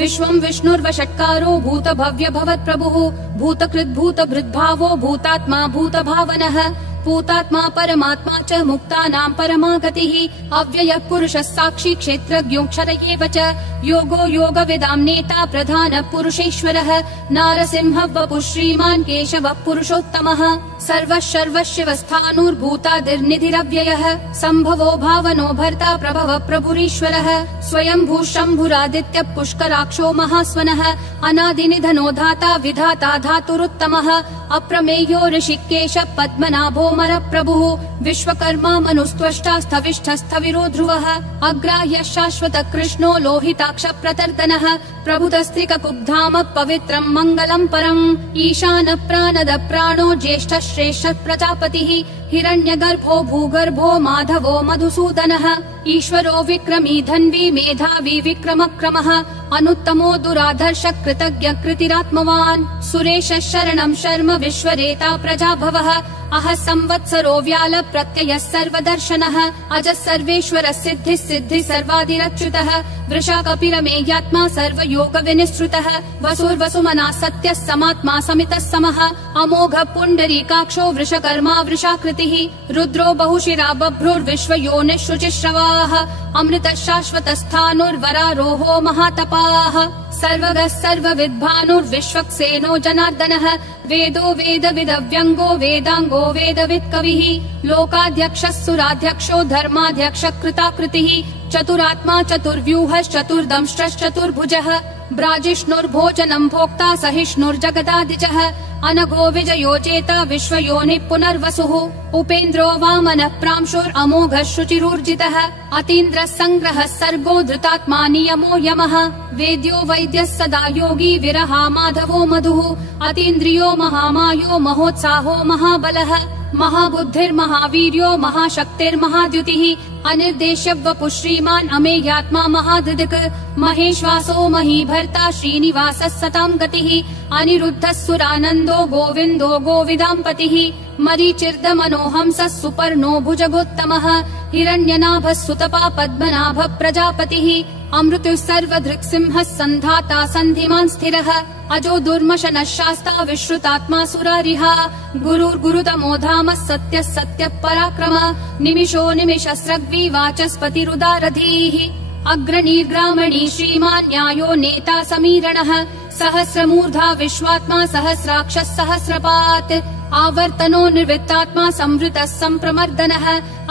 विश्वं विष्णुर्वषट्कारो भूतभव्य भवत्प्रभुः भूतकृद्भूतभृद्भावो भूतात्मा भूतभावनः भूतात्मा परमात्मा च मुक्तानां परमा गतिः अव्ययः पुरुषः साक्षी क्षेत्रज्ञोऽक्षर एव च योगो योगविदां नेता प्रधानः पुरुषेश्वरः नारसिंहः वपुः श्रीमान् केशवः पुरुषोत्तमः सर्वः सर्वशिवस्थाणुर्भूतादिर्निधिरव्ययः सम्भवो भावनो भर्ता प्रभवः प्रभुरीश्वरः स्वयंभू शम्भुरादित्यः पुष्कराक्षो महास्वनः अनादिनिधनो धाता विधाता धातुरुत्तमः अप्रमेयो ऋषिकेशः पद्मनाभो मरप्रभुः विश्वकर्मा मनुस्त्वष्टा स्थविष्ठस्थविरो ध्रुवः अग्राह्यः शाश्वतः कृष्णो लोहिताक्ष प्रतर्दनः प्रभुतस्त्रिककुब्धाम पवित्रं मङ्गलं परम् ईशानः प्राणद प्राणो ज्येष्ठः श्रेष्ठः प्रजापतिः हिरण्यगर्भो भूगर्भो माधवो मधुसूदनः ईश्वरो विक्रमी धन्वी मेधावी विक्रमक्रमः अनुत्तमो दुराधर्ष कृतज्ञ कृतिरात्मवान् सुरेशः शरणं शर्म विश्वरेता प्रजाभवः अह संवत्सरो व्याल प्रत्ययः सर्वदर्शनः अजः सर्वेश्वरः सिद्धिः सिद्धिः सर्वादिरच्युतः वृषा कपिरमेयात्मा सर्वयोग विनिश्रुतः वसुर्वसुमना सत्यः समात्मा समितः समः अमोघ पुण्डरीकाक्षो वृषकर्मा वृषाकृतिः रुद्रो बहुशिरा बभ्रुर्विश्वयोनिः शुचिश्रवाः अमृतः शाश्वतस्थाणुर्वरारोहो महातपाः सर्वगः सर्वविद्भानुर्विश्वक्सेनो जनार्दनः वेदो वेदविदव्यङ्गो वेदाङ्गो वेदवित्कविः लोकाध्यक्षः सुराध्यक्षो धर्माध्यक्षः कृताकृतिः चतुरात्मा चतुर्व्यूहश्चतुर्दंष्ट्रश्चतुर्भुजः ब्राजिष्णुर्भोजनं भोक्ता सहिष्णुर्जगदादिजः अनघो विजयो जेता विश्वयोनिः पुनर्वसुः उपेन्द्रो वामनः प्रांशुरमोघः शुचिरूर्जितः अतीन्द्रः सङ्ग्रहः सर्गो धृतात्मा नियमो यमः वेद्यो वैद्यः सदा योगी विरहा माधवो मधुः अतीन्द्रियो महामायो महोत्साहो महाबलः महाबुद्धिर्महावीर्यो महाशक्तिर्महाद्युतिः अनिर्देश्य वपुः श्रीमान् अमेयात्मा महाधृदिक् महेश्वासो महीभर्ता श्रीनिवासः सतां गतिः अनिरुद्धः सुरानन्दो गोविन्दो गोविदाम्पतिः मरीचिर्दमनोहंसः सुपर्णो भुजगोत्तमः हिरण्यनाभः सुतपा पद्मनाभः प्रजापतिः अमृतुः सर्वधृक्सिंहः सन्धाता सन्धिमान् स्थिरः अजो दुर्मशनः शास्ता विश्रुतात्मा सुरारिहा गुरुर्गुरुतमो धामः सत्यः सत्यः पराक्रमः निमिषो निमिषस्रग्वी वाचस्पतिरुदारधीः अग्रणीर्ग्रामणी श्रीमान् न्यायो नेता समीरणः सहस्रमूर्धा विश्वात्मा सहस्राक्षः सहस्रपात् आवर्तनो निर्वृत्तात्मा संवृतः सम्प्रमर्दनः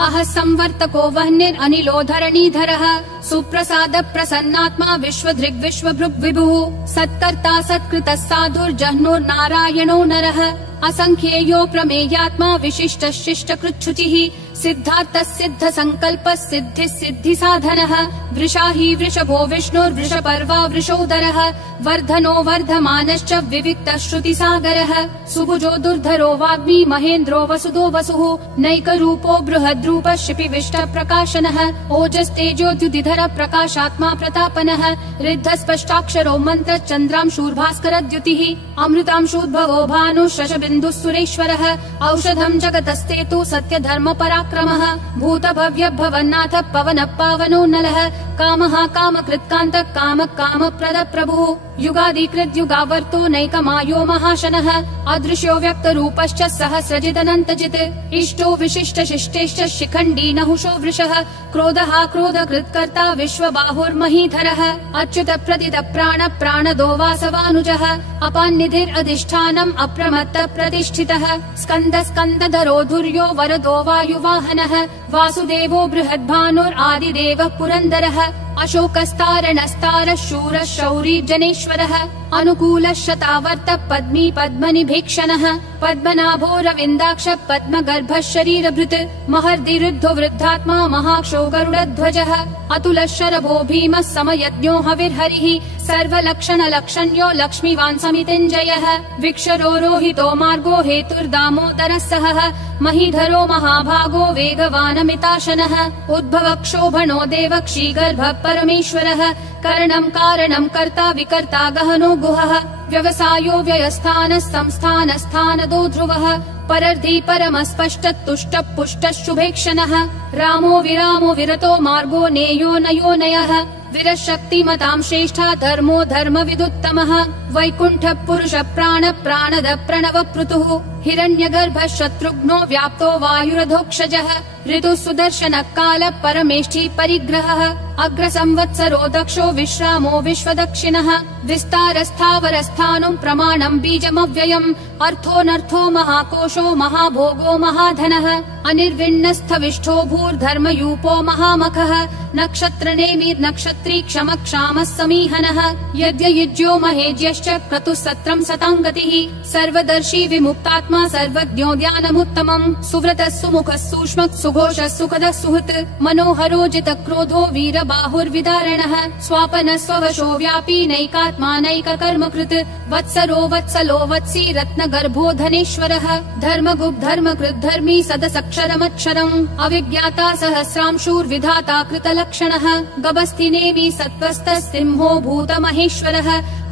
अह संवर्तको वह्निरनिलो धरणीधरः सुप्रसाद प्रसन्नात्मा विश्वधृग् विश्वभृग् विभुः सत्कर्ता सत्कृतः साधुर्जह्नुर्नारायणो नरः असंख्येयो प्रमेयात्मा विशिष्टः शिष्टकृच्छुचिः सिद्धार्थः सिद्ध संकल्पः सिद्धिः सिद्धि साधनः वृषाही वृषभो विष्णुर्वृषपर्वा वृषोदरः वर्धनो वर्धमानश्च विविक्तः श्रुतिसागरः सुभुजो दुर्धरो वाग्मी महेन्द्रो वसुदो वसुः नैकरूपो बृहद्रूपः शिपिविष्ट प्रकाशनः ओजस्तेजोद्युतिधर प्रकाशात्मा प्रतापनः ऋद्धस्पष्टाक्षरो मन्त्र चन्द्रांशूर्भास्करद्युतिः अमृतांशूद्भवो भानु शशबिन्दुः सुरेश्वरः औषधं जगतस्तेतु सत्य धर्म पराक्रमः भूत भव्य भवन्नाथ पवन पावनो नलः कामः कामकृत्कान्तः काम काम प्रद प्रभुः युगादिकृत् युगावर्तो नैकमायो महाशनः अदृश्यो व्यक्त रूपश्च सहस्रजिदनन्तजित् इष्टो विशिष्ट शिष्टेश्च शिखण्डी नहुषो वृषः क्रोधः क्रोधकृत्कर्ता विश्वबाहुर्महीधरः अच्युत प्रदित प्राण प्राणदो वासवानुजः अपान्निधिरधिष्ठानम् अप्रमत्त प्रतिष्ठितः स्कन्द स्कन्दधरो धुर्यो वरदो वायुवाहनः वासुदेवो बृहद्भानुरादिदेवः पुरन्दरः अशोकस्तारणस्तारः शूरः शौरी जनेश्वरः अनुकूलः शतावर्त पद्मी पद्मनिभीक्षणः पद्मनाभो रविन्दाक्ष पद्मगर्भः शरीरभृत् महर्दिरुद्धो वृद्धात्मा महाक्षो गरुडध्वजः अतुलः शरभो भीमः समयज्ञो हविर्हरिः सर्वलक्षण लक्षण्यो लक्ष्मीवान् समितिञ्जयः विक्षरो रोहितो मार्गो हेतुर्दामोदरः सहः महीधरो महाभागो वेगवानमिताशनः उद्भव क्षोभणो देवक्षीगर्भः परमेश्वरः करणं कारणं कर्ता विकर्ता गहनो गुहः व्यवसायो व्ययस्थानः संस्थानस्थानदो ध्रुवः परर्धि परमस्पष्ट तुष्ट पुष्ट शुभेक्षणः रामो विरामो विरतो मार्गो नेयो नयो नयः विरशक्तिमतां श्रेष्ठा धर्मो धर्मविदुत्तमः वैकुण्ठ पुरुष प्राण प्राणद प्रणव पृथुः हिरण्यगर्भ शत्रुघ्नो व्याप्तो वायुरधोक्षजः ऋतु सुदर्शन काल परमेष्ठी परिग्रहः अग्र संवत्सरो दक्षो विश्रामो विश्वदक्षिणः विस्तारस्थावरस्थानं प्रमाणं बीजमव्ययम् अर्थोऽनर्थो महाकोशो महाभोगो महाधनः अनिर्विण्णस्थविष्ठो भूर्धर्मयूपो महामखः नक्षत्रनेमिर्नक्षत्री क्षम क्षामः समीहनः यद्ययुज्यो महेज्यश्च क्रतुः सत्रं सताङ्गतिः सर्वदर्शी विमुक्तात्मा सर्वज्ञो ज्ञानमुत्तमम् सुव्रतः सुमुखः सूक्ष्मः सुघोषः सुखदः सुहृत् मनोहरो जितक्रोधो वीरबाहुर्विदारणः स्वापनः स्ववशो व्यापी नैकात्मा नैककर्मकृत् वत्सरो वत्सलो वत्सी रत्नगर्भो धनेश्वरः धर्मगुप् धर्मकृत् धर्मी सदसक्षरमक्षरम् अविज्ञाता सहस्रांशूर्विधाता कृतलक्षणः गभस्तिनेमि सत्त्वस्तः सिंहो भूतमहेश्वरः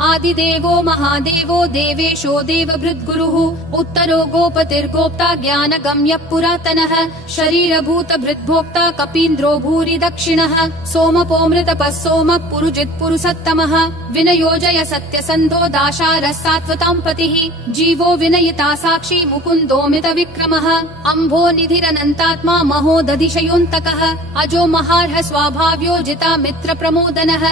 आदिदेवो महादेवो देवेशो देवभृद्गुरुः उत्तरो गोपतिर्गोप्ता ज्ञानगम्यः पुरातनः शरीरभूतभृद्भोक्ता कपीन्द्रो भूरि दक्षिणः सोमपोमृतपः सोमः पुरुजित्पुरुषोत्तमः विनयोजय सत्यसन्धो दाशारः सात्वतां पतिः जीवो विनयिता साक्षी मुकुन्दोमित विक्रमः अम्भो निधिरनन्तात्मा महोदधिशयोऽन्तकः अजो महार्ह स्वाभाव्यो जिता मित्र प्रमोदनः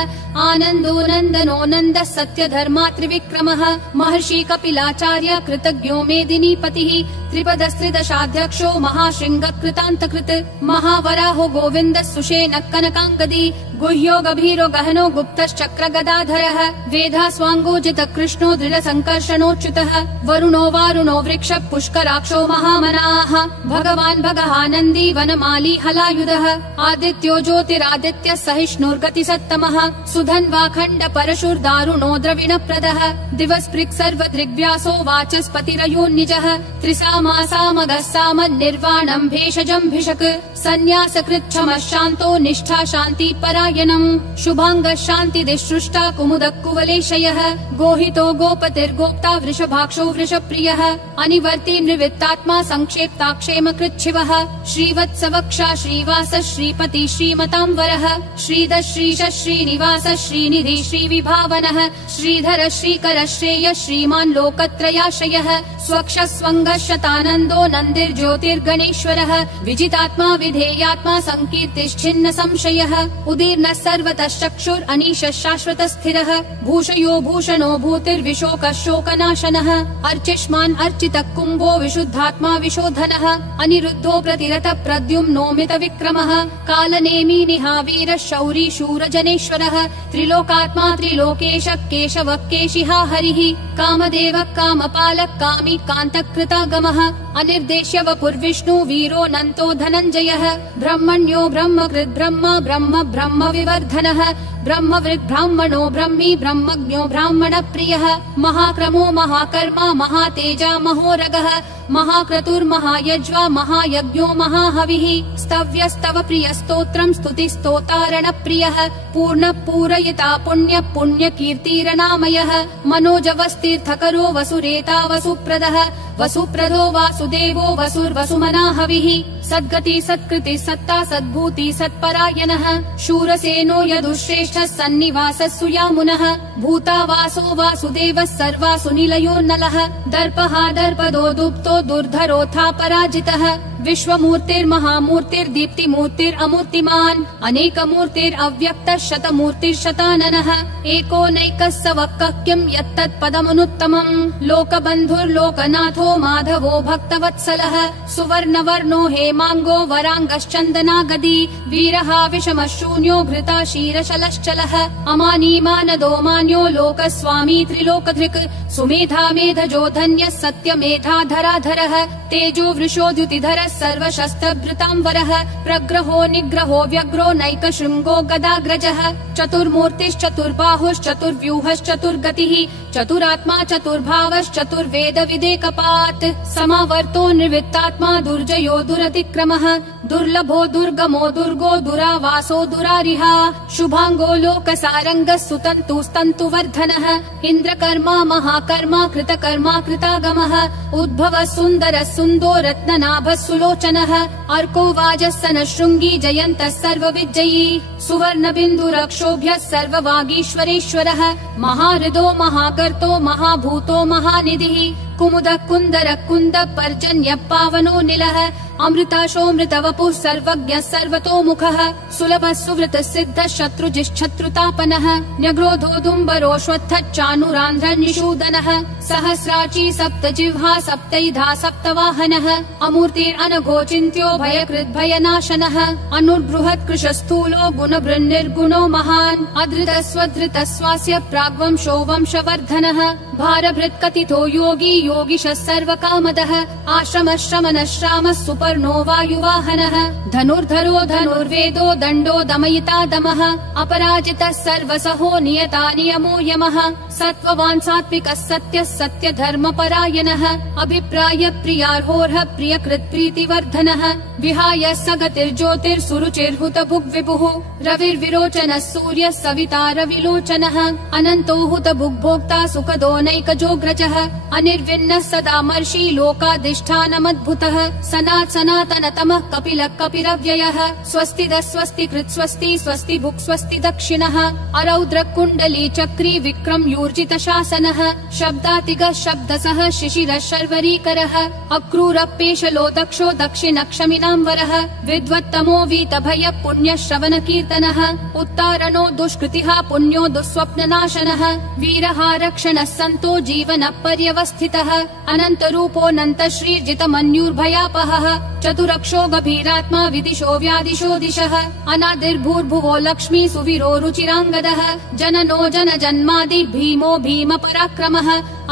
आनन्दो नन्दनो नन्दः सत्य धर्मा त्रिविक्रमः महर्षि कपिलाचार्य कृतज्ञो मेदिनीपतिः त्रिपदस्त्रिदशाध्यक्षो महाशृंग कृतान्तकृत् महावराहो गोविन्दः सुषेणः कनकाङ्गदी गुह्यो गभीरो गहनो गुप्तश्चक्र गदाधरः वेधास्वाङ्गोजित कृष्णो दृढ संकर्षणोच्युतः वरुणो वारुणो वृक्ष पुष्कराक्षो महामनाः भगवान् भगहानन्दी वनमाली हलायुधः आदित्यो ज्योतिरादित्यः सहिष्णुर्गतिसत्तमः सुधन्वाखण्ड परशुर्दारुणो द्रविणप्रदः दिवस्पृक् सर्वदृग्व्यासो वाचस्पतिरयोन्निजः त्रिसामासामगः सामन्निर्वाणम् भेषजम् भिषक् सन्न्यासकृच्छमः शान्तो निष्ठा शान्ति परायणम् शुभाङ्गः शान्तिदिसृष्टा कुमुदः कुवलेशयः गोहितो गोपतिर्गोप्ता वृषभाक्षो वृषप्रियः अनिवर्ति निवृत्तात्मा संक्षेप्ता क्षेमकृच्छिवः श्रीवत्सवक्षा श्रीवास श्रीपति श्रीमतां वरः श्रीधर श्रीश श्रीनिवास श्रीनिधि श्रीविभावनः श्रीधर श्रीकर श्रेय श्रीमान् लोकत्रयाश्रयः स्वक्ष स्वङ्गः शतानन्दो नन्दिर्ज्योतिर्गणेश्वरः विजितात्मा विधेयात्मा संकीर्तिश्छिन्न संशयः उदीर्णः सर्वतः चक्षुर् अनीशः शाश्वतः स्थिरः भूषयो भूषणो भूतिर्विशोकः शोकनाशनः अर्चिष्मान् अर्चितः कुम्भो विशुद्धात्मा विशोधनः अनिरुद्धो प्रतिरथ प्रद्युम्नोमित विक्रमः कालनेमी निहावीरः शौरी शूरजनेश्वरः त्रिलोकात्मा त्रिलोकेश केशवः केशिहा हरिः कामदेवः कामपालः कामी कान्तकृतागमः अनिर्देश्य वपुर्विष्णु वीरो नन्तो धनञ्जयः ब्रह्मण्यो ब्रह्मकृत् ब्रह्म ब्रह्म ब्रह्म विवर्धनः ब्रह्मवृद् ब्राह्मणो ब्रह्मी ब्रह्मज्ञो ब्राह्मण प्रियः महाक्रमो महाकर्मा महातेजा महोरगः महाक्रतुर्महायज्वा महायज्ञो महाहविः स्तव्यस्तव प्रिय स्तोत्रम् स्तुतिस्तोतारण प्रियः पूर्ण पूरयिता पुण्य पुण्य कीर्तिरनामयः मनोजवस्तीर्थकरो वसुरेता वसुप्रदः वसुप्रदो वासुदेवो वसुर्वसुमना हविः सद्गति सत्कृति सत्ता सद्भूति सत्परायणः शूरसेनो यदुश्रेष्ठः सन्निवासः सुयामुनः भूतावासो वासुदेवः सर्वासु निलयो नलः दर्पः दर्पदो दुप्तो दुर्धरोऽथा पराजितः विश्वमूर्तिर्महामूर्तिर्दीप्तिमूर्तिरमूर्तिमान् अनेकमूर्तिरव्यक्तः शतमूर्तिर्शताननः एको नैकः स वक्कः किं यत्तत्पदमनुत्तमम् लोकबन्धुर्लोकनाथो माधवो भक्तवत्सलः सुवर्णवर्णो हेमाङ्गो वराङ्गश्चन्दनागदी वीरः विषमः शून्यो घृता क्षीरशलश्चलः अमानी मानदो मान्यो लोकस्वामी त्रिलोकधृक् सुमेधा मेधजो धन्यः सत्यमेधाधराधरः तेजो वृषोद्युतिधरः सर्वशस्त्रभृताम्बरः प्रग्रहो निग्रहो व्यग्रो नैकशृङ्गो गदाग्रजः चतुर्मूर्तिश्चतुर्बाहुश्चतुर्व्यूहश्चतुर्गतिः चतुरात्मा चतुर्भावश्चतुर्वेद विदेकपात् समावर्तो निर्वित्तात्मा दुर्जयो दुरतिक्रमः दुर्लभो दुर्गमो दुर्गो दुरावासो दुरारिहा शुभांगो लोकसारङ्गः सुतन्तुस्तन्तुवर्धनः इन्द्रकर्मा महाकर्मा कृतकर्मा कृतागमः उद्भवः सुन्दरः सुन्दो रत्ननाभः सुलोचनः अर्को वाजस्सनः शृङ्गी जयन्तः सर्वविजयी सुवर्णबिन्दुरक्षोभ्यः सर्ववागीश्वरेश्वरः महाहृदो महाकर्तो महाभूतो महानिधिः कुमुदः कुन्दरः कुन्द पर्जन्यः पावनो निलः अमृताशोऽमृतवपुः सर्वज्ञः सर्वतोमुखः सुलभः सुवृतः सिद्धः शत्रुजिश्शत्रुतापनः न्यग्रोधोदुम्बरोऽश्वत्थश्चानुरान्ध्रः निषूदनः सहस्राची सप्तजिह्वा सप्तैधा सप्तवाहनः अमूर्तिरनघोचिन्त्यो भयकृद्भयनाशनः अनुर्बृहत् कृशस्थूलो गुणभृन्निर्गुणो महान् अधृतः स्वधृतः स्वास्य प्राग्वंशो वंशवर्धनः भारभृत्कथितो योगी योगिशः सर्वकामदः आश्रमः श्रमणः श्रामः सुपर्णो वायुवाहनः धनुर्धरो धनुर्वेदो दण्डो दमयिता दमः अपराजितः सर्वसहो नियता नियमो यमः सत्त्ववान् सात्विकः सत्यः सत्यधर्मपरायणः अभिप्राय प्रियार्होर्ह प्रियकृत् प्रीतिवर्धनः विहाय सगतिर्ज्योतिर्सुरुचिर्हुत भुग्विभुः रविर्विरोचनः सूर्यः सविता रविलोचनः अनन्तो हुत भुग्भोक्ता सुखदो नैकजोग्रजः अनिर्विन्नः सदा मर्षि लोकाधिष्ठानमद्भुतः सनातनतमः कपिलः कपिरव्ययः स्वस्तिदः स्वस्तिकृत् स्वस्ति स्वस्ति भुक् स्वस्ति दक्षिणः अरौद्र कुण्डली चक्री विक्रम यूर्जित शासनः शब्दातिगः शब्दसः शिशिरः शर्वरीकरः अक्रूरपेशलो दक्षो दक्षिणक्षमिनाम्बरः विद्वत्तमो वीतभय पुण्यः श्रवण कीर्तनः उत्तारणो दुष्कृतिः पुण्यो दुःस्वप्ननाशनः वीरः रक्षणः सन्तो जीवन पर्यवस्थितः अनन्तरूपोऽनन्त श्रीर्जितमन्युर्भयापहः चतुरक्षो गभीरात्मा विदिशो व्यादिशो दिशः अनादिर्भूर्भुवो लक्ष्मी सुवीरो रुचिराङ्गदः जननो जन जन्मादि भीमो भीम पराक्रमः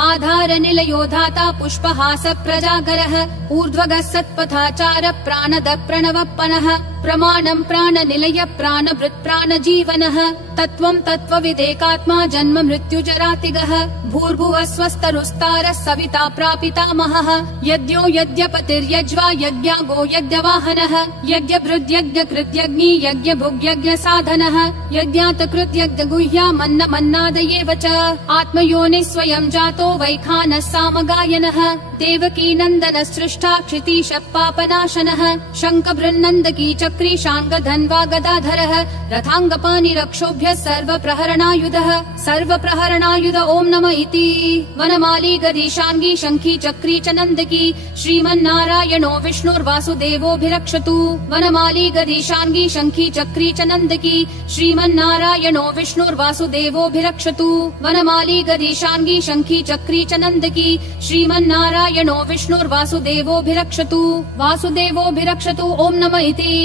आधार निलयो धाता पुष्पहास प्रजागरः ऊर्ध्वगः सत्पथाचार प्राणद प्रणवप्पनः प्रमाणं प्राणनिलय प्राणभृत् प्राणजीवनः तत्त्वं तत्त्वविदेकात्मा जन्म मृत्युजरातिगः भूर्भुवः स्वस्तरुस्तारः सविता प्रापितामहः यज्ञो यज्ञपतिर्यज्वा यज्ञागो यज्ञवाहनः यज्ञभृद्यज्ञकृत्यग्नि यज्ञभुग्यज्ञसाधनः यज्ञातकृत्यज्ञगुह्या मन्नादयेव च आत्मयोनिः स्वयं जातो वैखानः सामगायनः देवकी नन्दनः सृष्टा क्षितीशः पापनाशनः शङ्खबृन्नन्दकी चक्री शाङ्गधन्वा गदाधरः रथाङ्गपाणिरक्षोभ्यः सर्वप्रहरणायुध ॐ नम इति वनमाली गदीशाङ्गी शङ्खी चक्री च नन्दकी श्रीमन्नारायणो विष्णुर्वासुदेवोऽभिरक्षतु वनमाली गदीशाङ्गी शङ्खी चक्री च नन्दकी श्रीमन्नारायणो विष्णुर्वासुदेवोऽभिरक्षतु वनमाली गदीशाङ्गी शङ्खी चक्री च नन्दकी श्रीमन्नारायणो विष्णुर्वासुदेवोऽभिरक्षतु वासुदेवोऽभिरक्षतु ॐ नम इति